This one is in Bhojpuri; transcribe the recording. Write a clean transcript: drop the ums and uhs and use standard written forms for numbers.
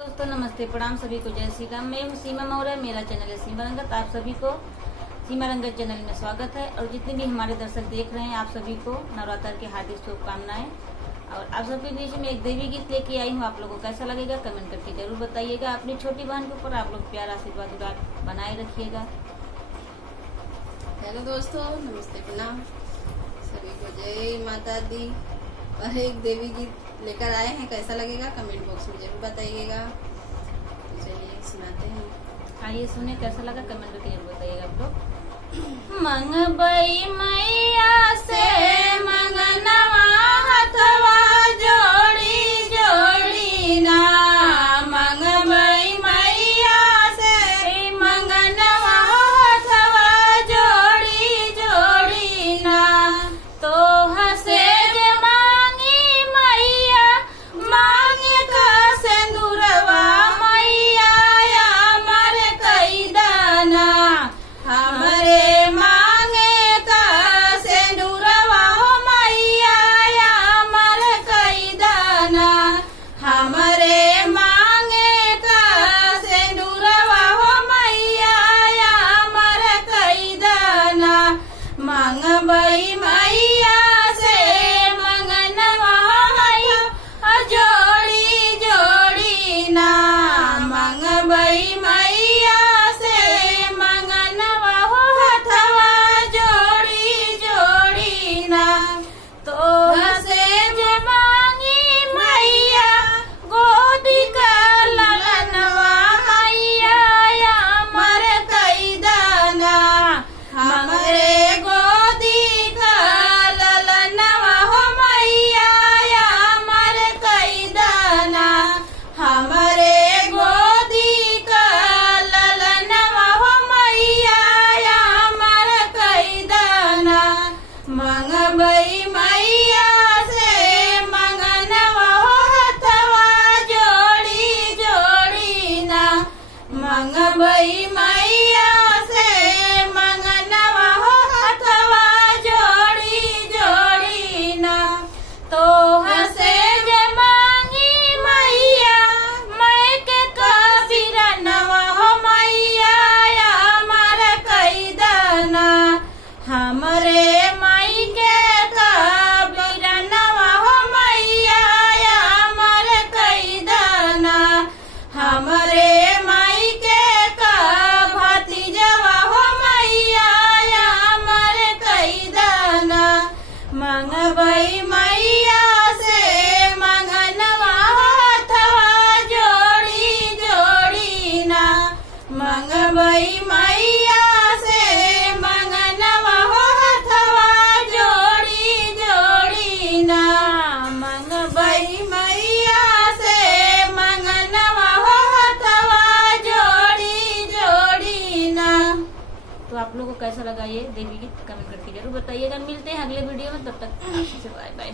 दोस्तों नमस्ते, प्रणाम सभी को, जय श्री राम। मैं हूँ सीमा मौर्य, मेरा चैनल है सीमा रंगत। आप सभी को सीमा रंगत चैनल में स्वागत है। और जितने भी हमारे दर्शक देख रहे हैं, आप सभी को नवरात्र की हार्दिक शुभकामनाएं। और आप सबके बीच में एक देवी गीत लेके आई हूँ। आप लोगों को कैसा लगेगा कमेंट करके जरूर बताइएगा। अपनी छोटी बहन के ऊपर आप लोग प्यार आशीर्वाद बनाए रखिएगा। हेलो दोस्तों, नमस्ते, प्रणाम सभी को, जय माता दी। और एक देवी गीत लेकर आए हैं, कैसा लगेगा कमेंट बॉक्स में जरूर बताइएगा। तो चलिए सुनाते हैं। आइए सुने, कैसा लगा कमेंट करके जरूर बताइएगा आप लोग। मंगबई मैया से मंगनवा हथवा जोड़ी जोड़ी ना, मंगबई मैया से मंगनवा हथवा जोड़ी जोड़ी ना, तो हसे मंगबई मैया से मंगनवा मैया जोड़ी जोड़ी ना, मंगबई मैया से मंगनवा हथवा जोड़ी जोड़ी ना, तो हसे जे मांगी मैया गोदी का ललनवा मैया अमर कई दाना, हमरे मंगबई मैया से मंगनवा हथवा जोड़ी जोड़ी ना, मंगबई मैया से मंगनवा हथवा जोड़ी जोड़ी ना, तो हसे जे मांगी मैया मैं के कबीरनवा मैया अमर कई दाना, हमरे हमरे माई के का भतीजवा हो मैया अमर कई दाना, मंगबई मैया से मंगनवा हथवा जोड़ी जोड़ी ना, मंगबई मैया से मंगनवा हथवा जोड़ी जोड़ी ना, मंगबई मैया से तो आप लोगों को कैसा लगा ये देवी गीत कमेंट करके जरूर बताइएगा। मिलते हैं अगले वीडियो में, तब तक आपसे बाय बाय।